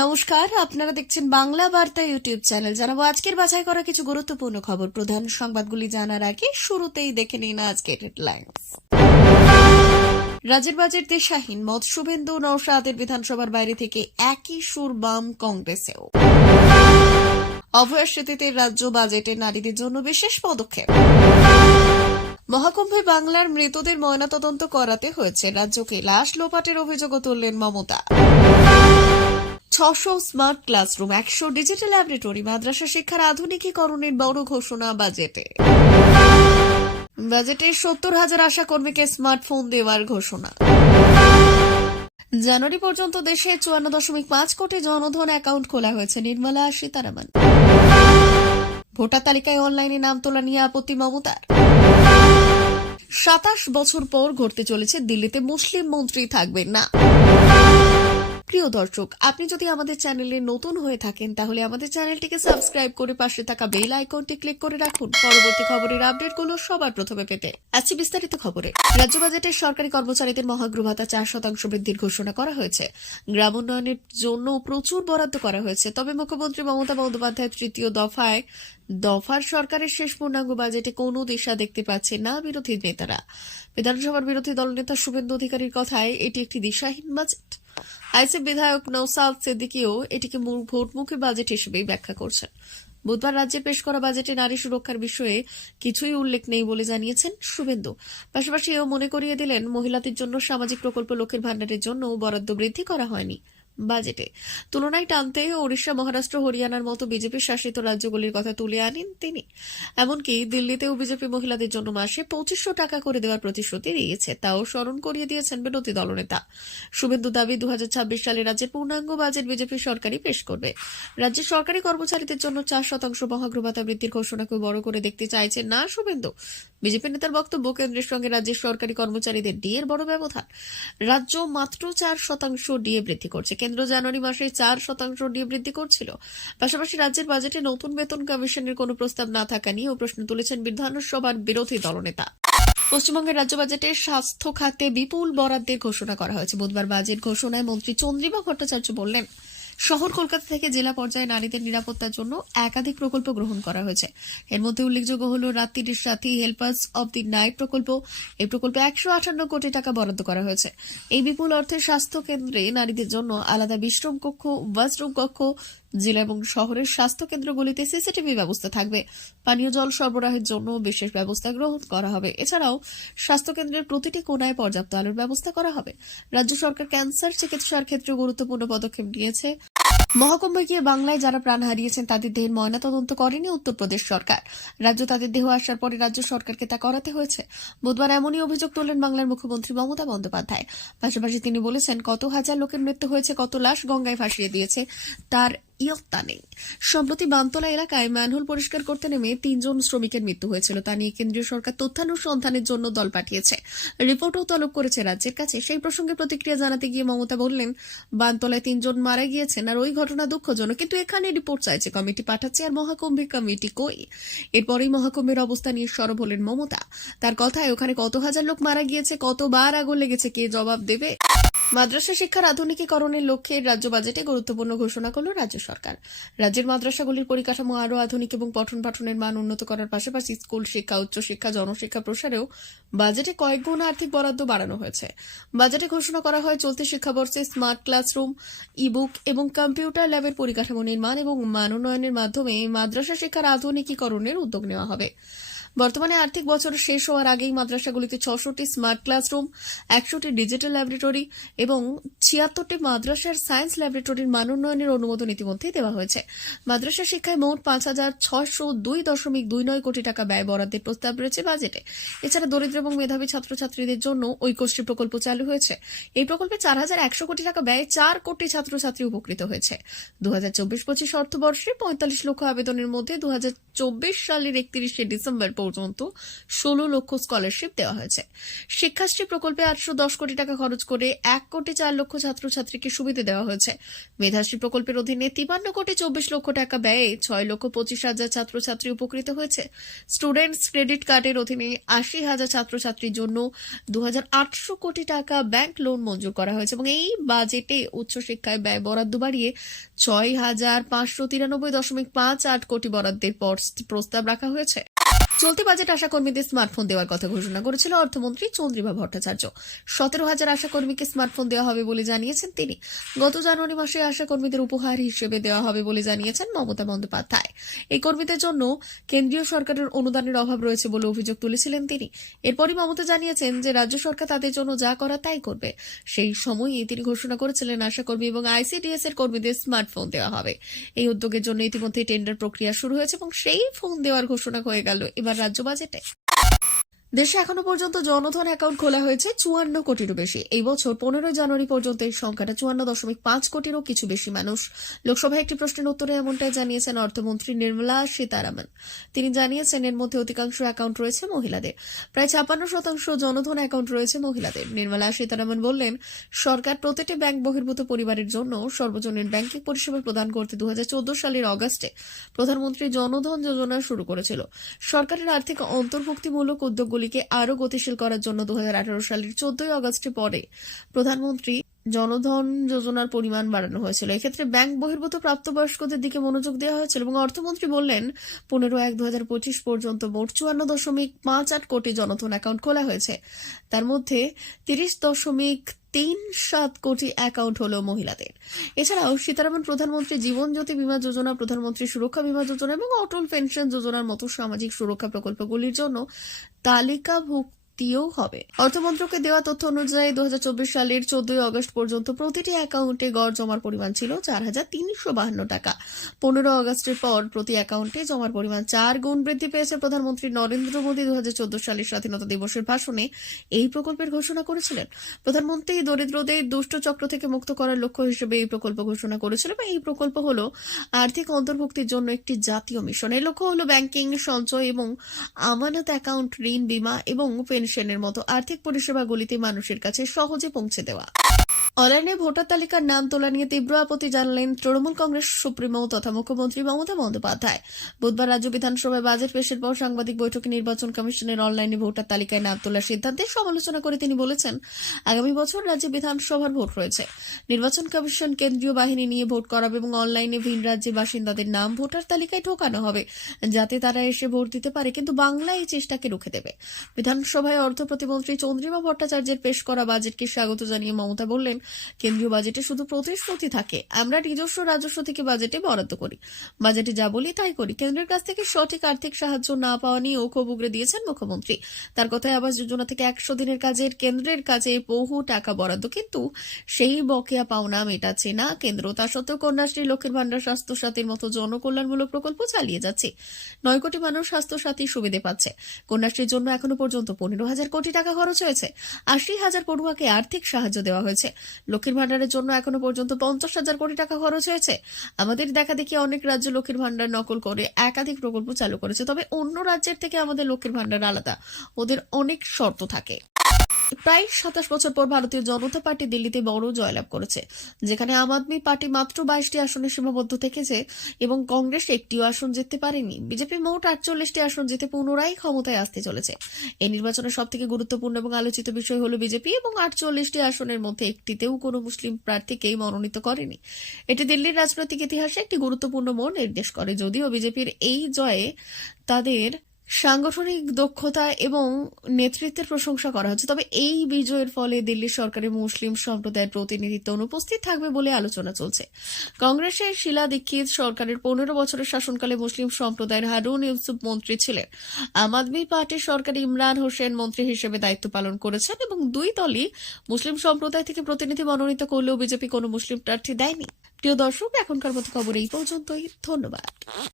নমস্কার, আপনারা দেখছেন বাংলা বার্তা ইউটিউব চ্যানেল। জানাবো আজকের বাছাই করা কিছু গুরুত্বপূর্ণ খবর। প্রধান সংবাদগুলি জানার আগে শুরুতেই দেখে নিন আজকের হেডলাইন্স। রাজ্যের বাজেট দিশাহীন, মত শুভেন্দু নওশাদের। বিধানসভার বাইরে থেকে একই সুর বাম কংগ্রেসেও। অভয়ার স্মৃতিতে রাজ্য বাজেটে নারীদের জন্য বিশেষ পদক্ষেপ। মহাকুম্ভে বাংলার মৃতদের ময়নাতদন্ত করাতে হয়েছে রাজ্যকে। লাশ লোপাটের অভিযোগও তুললেন Mamata. 600 smart classroom, 100 digital laboratory, মাদ্রাসা শিক্ষার আধুনিকীকরণের বড় ঘোষণা বাজেটে। বাজেটে 70,000 আশা কর্মীকে স্মার্টফোন দেওয়ার ঘোষণা। জানুয়ারি পর্যন্ত দেশে 54.5 কোটি জনধন অ্যাকাউন্ট খোলা হয়েছে। নির্মলা সীতারামন। ভোটার তালিকায় অনলাইনে নাম তোলা নিয়ে আপত্তি মমতার। 27 বছর পর ঘটতে চলেছে দিল্লিতে মুসলিম মন্ত্রী থাকবেন না। প্রিয় দর্শক, আপনি যদি আমাদের চ্যানেলে নতুন হয়ে থাকেন তাহলে আমাদের চ্যানেলটিকে সাবস্ক্রাইব করে পাশে থাকা বেল আইকনটি ক্লিক করে রাখুন পরবর্তী খবরের আপডেটগুলো সবার প্রথমে পেতে। আজকে বিস্তারিত খবরে। রাজ্য বাজেটে সরকারি কর্মচারীদের মহার্ঘ ভাতা 4% বৃদ্ধির ঘোষণা করা হয়েছে। গ্রাম উন্নয়নের জন্য প্রচুর বরাদ্দ করা হয়েছে। তবে মুখ্যমন্ত্রী মমতা বন্দ্যোপাধ্যায় তৃতীয় দফার সরকারের শেষ পূর্ণাঙ্গ বাজেটে কোনো দিশা দেখতে পাচ্ছে না বিরোধী নেতারা। বিধানসভার বিরোধী দলনেতা শুভেন্দু অধিকারীর কথায় এটি একটি দিশাহীন বাজেট। আইসিএফ বিধায়ক নওশাদ সিদ্দিকীও এটিকে ভোটমুখী বাজেট হিসেবেই ব্যাখ্যা করছেন। বুধবার রাজ্যের পেশ করা বাজেটে নারী সুরক্ষার বিষয়ে কিছুই উল্লেখ নেই বলে জানিয়েছেন শুভেন্দু। পাশাপাশি এও মনে করিয়ে দিলেন, মহিলাদের জন্য সামাজিক প্রকল্প লক্ষ্মীর ভাণ্ডারের জন্য বরাদ্দ বৃদ্ধি করা হয়নি বাজেটে। তুলনায় টানতে ওড়িশা, মহারাষ্ট্র, হরিয়ানার মতো বিজেপি শাসিত রাজ্যগুলির কথা তুলে আনেন তিনি। এমনকি দিল্লিতেও বিজেপি মহিলাদের জন্য মাসে 2500 টাকা করে দেওয়ার প্রতিশ্রুতি দিয়েছে, তাও স্মরণ করিয়ে দিয়েছেন বিরোধী দলনেতা। শুভেন্দু দাবি, 2026 সালে রাজ্যের পূর্ণাঙ্গ বাজেট বিজেপি সরকারই পেশ করবে। রাজ্যের সরকারি কর্মচারীদের জন্য 4% মহার্ঘ ভাতা বৃদ্ধির ঘোষণাকে বড় করে দেখতে চাইছেন না শুভেন্দু। বিজেপি নেতার বক্তব্য, কেন্দ্রের সঙ্গে রাজ্যের সরকারি কর্মচারীদের ডিএর বড় ব্যবধান। রাজ্য মাত্র 4% ডিএ বৃদ্ধি করছে। কেন্দ্র জানুয়ারি মাসে 4% ডিএ বৃদ্ধি করছিল। পাশাপাশি রাজ্যের বাজেটে নতুন বেতন কমিশনের কোনো প্রস্তাব না থাকা নিয়েও প্রশ্ন তুলেছেন বিধানসভার বিরোধী দলনেতা। পশ্চিমবঙ্গের রাজ্য বাজেটে স্বাস্থ্য খাতে বিপুল বরাদ্দের ঘোষণা করা হয়েছে। বুধবার বাজেট ঘোষণায় মন্ত্রী চন্দ্রিমা ভট্টাচার্য বললেন, শহর কলকাতা থেকে জেলা পর্যায়ে নারীদের নিরাপত্তার জন্য একাধিক প্রকল্প গ্রহণ করা হয়েছে। এর মধ্যে উল্লেখযোগ্য হল রাত্রির সাথী হেল্পার্স অব দি নাইট প্রকল্প। এই প্রকল্পে 158 কোটি টাকা বরাদ্দ করা হয়েছে। এই বিপুল অর্থে স্বাস্থ্য কেন্দ্রে নারীদের জন্য আলাদা বিশ্রাম কক্ষ, ওয়াশরুম কক্ষ, জেলা এবং শহরের স্বাস্থ্য কেন্দ্রগুলিতে সিসিটিভি ব্যবস্থা থাকবে। পানীয় জল সরবরাহের জন্য বিশেষ ব্যবস্থা গ্রহণ করা হবে। এছাড়াও স্বাস্থ্য কেন্দ্রের প্রতিটি কোণায় পর্যাপ্ত আলোর ব্যবস্থা করা হবে। রাজ্য সরকার ক্যান্সার চিকিৎসার ক্ষেত্রে গুরুত্বপূর্ণ পদক্ষেপ নিয়েছে। মহাকুম্ভে গিয়ে বাংলায় যারা প্রাণ হারিয়েছেন তাদের দেহের ময়নাতদন্ত করেনি উত্তরপ্রদেশ সরকার। রাজ্য তাদের দেহ আসার পরে রাজ্য সরকারকে তা করাতে হয়েছে। বুধবার এমনই অভিযোগ তুললেন বাংলার মুখ্যমন্ত্রী মমতা বন্দ্যোপাধ্যায়। পাশাপাশি তিনি বলেছেন, কত হাজার লোকের মৃত্যু হয়েছে, কত লাশ গঙ্গায় ভাসিয়ে দিয়েছে তার ইয়ত্তা নেই। সম্প্রতি বানতলা এলাকায় ম্যানহোল পরিষ্কার করতে নেমে 3 জন শ্রমিকের মৃত্যু হয়েছিল। তা নিয়ে কেন্দ্রীয় সরকার তথ্যানুসন্ধানের জন্য দল পাঠিয়েছে। রিপোর্টও তলব করেছে রাজ্যের কাছে। সেই প্রসঙ্গে প্রতিক্রিয়া জানাতে গিয়ে মমতা বললেন, বানতলায় 3 জন মারা গিয়েছেন আর ওই ঘটনা দুঃখজনক, কিন্তু এখানে রিপোর্ট চাইছে, কমিটি পাঠাচ্ছে, আর মহাকুম্ভে কমিটি কই? এরপরেই মহাকুম্ভের অবস্থা নিয়ে সরব হলেন মমতা। তার কথায়, ওখানে কত হাজার লোক মারা গিয়েছে, কতবার আগুন লেগেছে, কে জবাব দেবে? মাদ্রাসা শিক্ষার আধুনিকীকরণের লক্ষ্যে রাজ্য বাজেটে গুরুত্বপূর্ণ ঘোষণা করল রাজ্য সরকার। রাজ্যের মাদ্রাসাগুলির পরিকাঠামো আরও আধুনিক এবং পঠন পাঠনের মান উন্নত করার পাশাপাশি স্কুল শিক্ষা, উচ্চশিক্ষা, জনশিক্ষা প্রসারেও বাজেটে কয়েক গুণ আর্থিক বরাদ্দ বাড়ানো হয়েছে। বাজেটে ঘোষণা করা হয়, চলতি শিক্ষাবর্ষে স্মার্ট ক্লাসরুম, ইবুক এবং কম্পিউটার ল্যাবের পরিকাঠামো নির্মাণ এবং মান উন্নয়নের মাধ্যমে মাদ্রাসা শিক্ষার আধুনিকীকরণের উদ্যোগ নেওয়া হবে। বর্তমানে আর্থিক বছর শেষ হওয়ার আগেই মাদ্রাসাগুলিতে 600টি স্মার্ট ক্লাসরুম, 100টি ডিজিটাল ল্যাবরেটরি এবং 76টি মাদ্রাসার সায়েন্স ল্যাবরেটরির মান উন্নয়নের অনুমোদন ইতিমধ্যেই দেওয়া হয়েছে। মাদ্রাসা শিক্ষায় মোট 5,602.29 কোটি টাকা ব্যয় বরাদ্দের প্রস্তাব রয়েছে বাজেটে। এছাড়া দরিদ্র এবং মেধাবী ছাত্রছাত্রীদের জন্য ঐক্যশ্রী প্রকল্প চালু হয়েছে। এই প্রকল্পে 4,100 কোটি টাকা ব্যয়ে 4 কোটি ছাত্রছাত্রী উপকৃত হয়েছে। 2024-25 অর্থবর্ষে 45 লক্ষ আবেদনের মধ্যে 2024 সালের 31শে ডিসেম্বর পর্যন্ত 16 লক্ষ স্কলারশিপ দেওয়া হয়েছে। শিক্ষাশ্রী প্রকল্পে 810 কোটি টাকা খরচ করে 1 কোটি 4 লক্ষ ছাত্রছাত্রীকে সুবিধা দেওয়া হয়েছে। মেধাশ্রী প্রকল্পের অধীনে 53 কোটি 24 লক্ষ টাকা ব্যয়ে 6 লক্ষ 25 হাজার ছাত্রছাত্রী উপকৃত হয়েছে। স্টুডেন্টস ক্রেডিট কার্ডের অধীনে 80 হাজার ছাত্রছাত্রীর জন্য 2800 কোটি টাকা ব্যাংক লোন মঞ্জুর করা হয়েছে এবং এই বাজেটে উচ্চশিক্ষায় ব্যয় বরাদ্দ বাড়িয়ে 6,593.58 কোটি বরাদ্দের প্রস্তাব রাখা হয়েছে। চলতি বাজেট আশাকর্মীদের স্মার্টফোন দেওয়ার কথা ঘোষণা করেছিল অর্থমন্ত্রী চন্দ্রিমা ভট্টাচার্য। 17,000 আশাকর্মীকে স্মার্টফোন দেওয়া হবে বলে জানিয়েছেন তিনি। গত জানুয়ারি মাসে আশাকর্মীদের উপহার হিসেবে দেওয়া হবে বলে জানিয়েছেন মমতা বন্দ্যোপাধ্যায়। এই কর্মীদের জন্য কেন্দ্রীয় সরকারের অনুদানের অভাব রয়েছে বলে অভিযোগ তুলেছিলেন তিনি। এরপরই মমতা জানিয়েছেন যে রাজ্য সরকার তাদের জন্য যা করা তাই করবে। সেই সময়ই তিনি ঘোষণা করেছিলেন আশাকর্মী এবং আইসিডিএস এর কর্মীদের স্মার্টফোন দেওয়া হবে। এই উদ্যোগের জন্য ইতিমধ্যে টেন্ডার প্রক্রিয়া শুরু হয়েছে এবং সেই ফোন দেওয়ার ঘোষণা হয়ে গেল এবার রাজ্য বাজেটে। দেশে এখনো পর্যন্ত জনধন অ্যাকাউন্ট খোলা হয়েছে 54 কোটিরও বেশি। এই বছর 15 জানুয়ারি পর্যন্ত এই সংখ্যাটা 54.5 কোটিরও কিছু বেশি মানুষ। লোকসভায় একটি প্রশ্নের উত্তরে এমনটাই জানিয়েছেন অর্থমন্ত্রী নির্মলা সীতারামন। তিনি জানিয়েছেন এর মধ্যে অধিকাংশ অ্যাকাউন্ট রয়েছে মহিলাদের। প্রায় 56% জনধন অ্যাকাউন্ট রয়েছে মহিলাদের। নির্মলা সীতারামন বললেন, সরকার প্রতিটি ব্যাংক বহির্ভূত পরিবারের জন্য সর্বজনীন ব্যাংকিং পরিষেবা প্রদান করতে 2014 সালের অগাস্টে প্রধানমন্ত্রী জনধন যোজনা শুরু করেছিল। সরকারের আর্থিক অন্তর্ভুক্তিমূলক উদ্যোগগুলি আরো গতিশীল করার জন্য 2018 সালের 14 আগস্টে পরে প্রধানমন্ত্রী জনধন যোজনার পরিমাণ বাড়ানো হয়েছিল। এক্ষেত্রে ব্যাংক বহির্ভূত প্রাপ্তবয়স্কদের দিকে মনোযোগ দেওয়া হয়েছিল এবং অর্থমন্ত্রী বললেন 15/1/2025 পর্যন্ত মোট 54.58 কোটি জনধন অ্যাকাউন্ট খোলা হয়েছে। তার মধ্যে 30.37 কোটি অ্যাকাউন্ট হলো মহিলাদের। এছাড়াও সীতারামন প্রধানমন্ত্রী জীবন জ্যোতি বীমা যোজনা, প্রধানমন্ত্রী সুরক্ষা বীমা যোজনা এবং অটল পেনশন যোজনার মতো সামাজিক সুরক্ষা প্রকল্পগুলির জন্য তালিকাভুক্তিও হবে। অর্থমন্ত্রকের দেওয়া তথ্য অনুযায়ী 2024 সালের 14 আগস্ট পর্যন্ত প্রতিটি অ্যাকাউন্টে গড় জমার পরিমাণ ছিল 4,352 টাকা। 15 আগস্টের পর প্রতি অ্যাকাউন্টে জমার পরিমাণ 4 গুণ বৃদ্ধি পেয়েছে। প্রধানমন্ত্রী নরেন্দ্র মোদী 2014 সালের স্বাধীনতা দিবসের ভাষণে এই প্রকল্পের ঘোষণা করেছিলেন। প্রধানমন্ত্রী দরিদ্রদের দুষ্ট চক্র থেকে মুক্ত করার লক্ষ্য হিসেবে এই প্রকল্প ঘোষণা করেছিল এবং এই প্রকল্প হলো আর্থিক অন্তর্ভুক্তির জন্য একটি জাতীয় মিশন। এর লক্ষ্য হলো ব্যাংকিং, সঞ্চয় এবং আমানত অ্যাকাউন্ট, ঋণ, বীমা এবং পেনশনের মতো আর্থিক পরিষেবাগুলিতে মানুষের কাছে সহজে পৌঁছে দেওয়া। অনলাইনে ভোটার তালিকার নাম তোলা নিয়ে তীব্র আপত্তি জানালেন তৃণমূল কংগ্রেস সুপ্রিমো তথা মুখ্যমন্ত্রী মমতা বন্দ্যোপাধ্যায়। বুধবার রাজ্য বিধানসভায় বাজেট পেশের পর সাংবাদিক বৈঠকে নির্বাচন কমিশনের অনলাইনে ভোটার তালিকায় নাম তোলার সিদ্ধান্তের সমালোচনা করে তিনি বলেছেন, আগামী বছর রাজ্যে বিধানসভার ভোট রয়েছে। নির্বাচন কমিশন কেন্দ্রীয় বাহিনী নিয়ে ভোট করাবে এবং অনলাইনে ভিন রাজ্যের বাসিন্দাদের নাম ভোটার তালিকায় ঢোকানো হবে যাতে তারা এসে ভোট দিতে পারে, কিন্তু বাংলা এই চেষ্টাকে রুখে দেবে। বিধানসভায় অর্থ প্রতিমন্ত্রী চন্দ্রিমা ভট্টাচার্যের পেশ করা বাজেটকে স্বাগত জানিয়ে মমতা বললেন, কেন্দ্রীয় বাজেটে শুধু প্রতিশ্রুতি থাকে, আমরা নিজস্ব রাজস্ব থেকে বাজেটে বরাদ্দ করি, বাজেটে যা বলি তাই করি। কেন্দ্রের কাছ থেকে সঠিক আর্থিক সাহায্য না পাওয়া নিয়েও ক্ষোভ উগরে দিয়েছেন মুখ্যমন্ত্রী। তার কথায় আবাস যোজনা থেকে 100 দিনের কাজের কেন্দ্রের কাছে বহু টাকা বরাদ্দ, কিন্তু সেই বকেয়া পাওনা মেটাচ্ছে না কেন্দ্র। তা সত্ত্বেও কন্যাশ্রী, লক্ষ্মীর ভান্ডার, স্বাস্থ্য সাথীর মতো জনকল্যাণমূলক প্রকল্প চালিয়ে যাচ্ছে। 9 কোটি মানুষ স্বাস্থ্য সাথী সুবিধা পাচ্ছে। কন্যাশ্রীর জন্য এখনো পর্যন্ত 15,000 কোটি টাকা খরচ হয়েছে। 80,000 পড়ুয়াকে আর্থিক সাহায্য দেওয়া হয়েছে। লক্ষ্মীর ভান্ডারের জন্য এখনো পর্যন্ত 50,000 কোটি টাকা খরচ হয়েছে। আমাদের দেখা দেখি অনেক রাজ্য লক্ষ্মীর ভান্ডার নকল করে একাধিক প্রকল্প চালু করেছে, তবে অন্য রাজ্যের থেকে আমাদের লক্ষ্মীর ভান্ডার আলাদা, ওদের অনেক শর্ত থাকে। প্রায় 27 বছর পর ভারতীয় জনতা পার্টি দিল্লিতে বড় জয়লাভ করেছে, যেখানে আম আদমি পার্টি মাত্র 22টি আসনে সীমাবদ্ধ থেকেছে এবং কংগ্রেস একটিও আসন জিততে পারেনি। বিজেপি মোট 48টি আসন জিতে পুনরায় ক্ষমতায় আসতে চলেছে। এই নির্বাচনের সবথেকে গুরুত্বপূর্ণ এবং আলোচিত বিষয় হলো বিজেপি এবং 48টি আসনের মধ্যে একটিতেও কোনো মুসলিম প্রার্থীকেই মনোনীত করেনি। এটি দিল্লির রাজনৈতিক ইতিহাসে একটি গুরুত্বপূর্ণ মোড় নির্দেশ করে। যদিও বিজেপির এই জয়ে তাদের সাংগঠনিক দক্ষতা এবং নেতৃত্বের প্রশংসা করা হচ্ছে, তবে এই বিজয়ের ফলে দিল্লি সরকারে মুসলিম সম্প্রদায়ের প্রতিনিধিত্ব অনুপস্থিত থাকবে বলে আলোচনা চলছে। কংগ্রেসের শীলা দীক্ষিত সরকারের 15 বছরের শাসনকালে মুসলিম সম্প্রদায়ের হারুন ইউসুফ মন্ত্রী ছিলেন। আম আদমি পার্টির সরকার ইমরান হোসেন মন্ত্রী হিসেবে দায়িত্ব পালন করেছেন এবং দুই দলই মুসলিম সম্প্রদায় থেকে প্রতিনিধি মনোনীত করলেও বিজেপি কোনো মুসলিম প্রার্থী দেয়নি। প্রিয় দর্শক, এখনকার মতো খবর এই পর্যন্তই। ধন্যবাদ।